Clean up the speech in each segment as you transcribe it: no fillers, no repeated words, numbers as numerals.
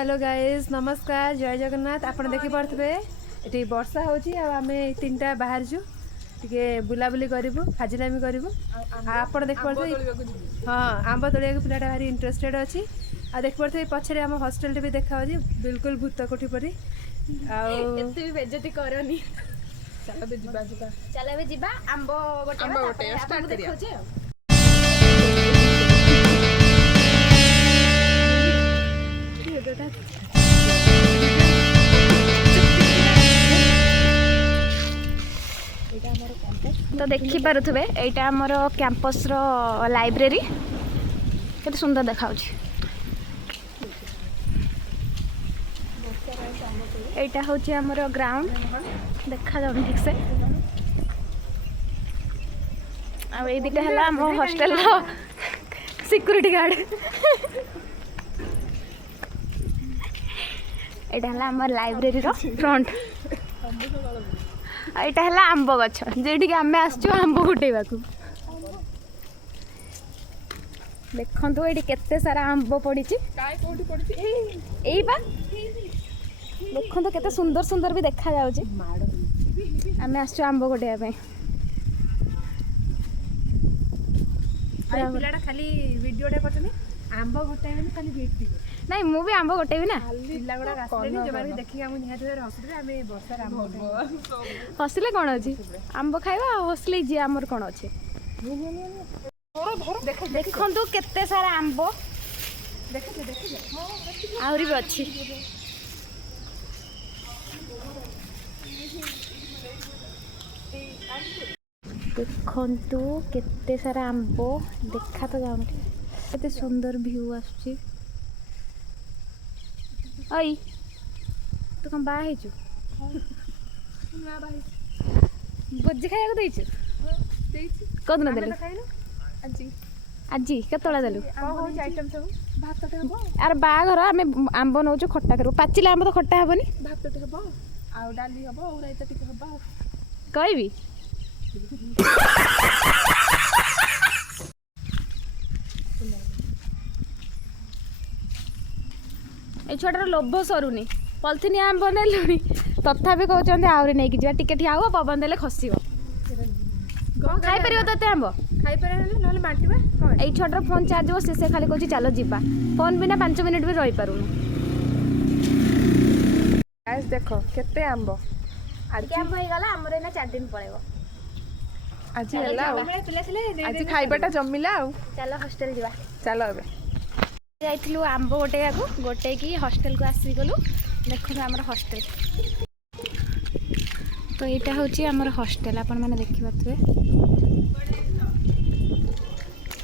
Hello guys नमस्कार जय जगन्नाथ आप देखी पारे ये वर्षा होची आम तीनटा बाहर जु टे बुलाबुली करूँ फाजिलामी करूँ आप देख पारे हाँ आंब तोड़ा पिलाटा भारी इंटरेस्टेड अच्छी आ देख पारे पछरे आम हॉस्टल भी देखा बिल्कुल भूत कोठी परी बेजती करनी चलो जीवा आंब गोटे देखुचे तो देखी पारुथबे एटा हमर कैंपस रो लाइब्रेरी केते सुंदर देखाउछ। एटा होची हमर ग्राउंड देखा जाउन ठीक से आ ए दिटा हला हम हॉस्टल रो सिक्योरिटी गार्ड एटा हला हमर लाइब्रेरी रो फ्रंट एटा हला आंब गछ जेठी आमे आसछु आंब गुटेबा को देखंतु एठी केते सारा आंब पड़ीची काय कोठी पड़ीची एई बा देखंतु केते सुंदर सुंदर भी देखा जाउची आमे आसछु आंब गुटेबा पे आई पिलाटा खाली वीडियोटे करतनी आंब गुटाइबे खाली वीडियो नहीं मु भी आंब गोटेबी ना पिला गुडा आसले जे माने देखि हम निहात हसले आमे वर्षा आंब हसले कोन अछि आंब खाइबा हसले जे हमर कोन अछि देखंतु केते सारा आंब देखते आउरी भी अछि देखंतु केते सारा आंब देखा तो जाउन केते सुंदर व्यू आछि। ओई तू कम बाहे छु ना भाई बज्जी खाया को देइछु देइछि कद न देलु खाइलो आजी आजी केतला देलु हो आइटम सब भातटे हबो आर बाघर आमे आंब नउछु खट्टा करू पाचिला आंब तो खट्टा हबनी भातटे हबो आ डाली हबो और राइता टिके हबो कहबी ए छोटार लोभ सरुनी पॉलिथिन आंब नेलुनी तथापि कहते आहरी नहीं जा टिके ठिया हो पवन देले खसिबो खाई परियो तते आंब खाई पारे नले बांटीबा ए छोटार फोन चार्ज हो से खाली कहछि चलो जीवा फोन बिना 5 मिनिट भी रही पारुनु गाइस देखो केते आंब आज आंब हो गला हमरे ना 4 दिन पळेबो आज हला आज खाइबाटा जमिला आ चलो हॉस्टल जीवा चलो एबे जाइथिलु आंब गोटेया को गोटे की हॉस्टल को आसी गलु देखो हमर हॉस्टल तो एटा होची हमर हॉस्टल अपन माने देखि पाथबे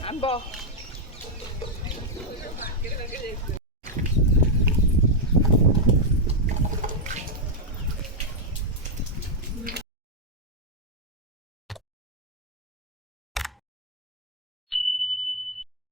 आंब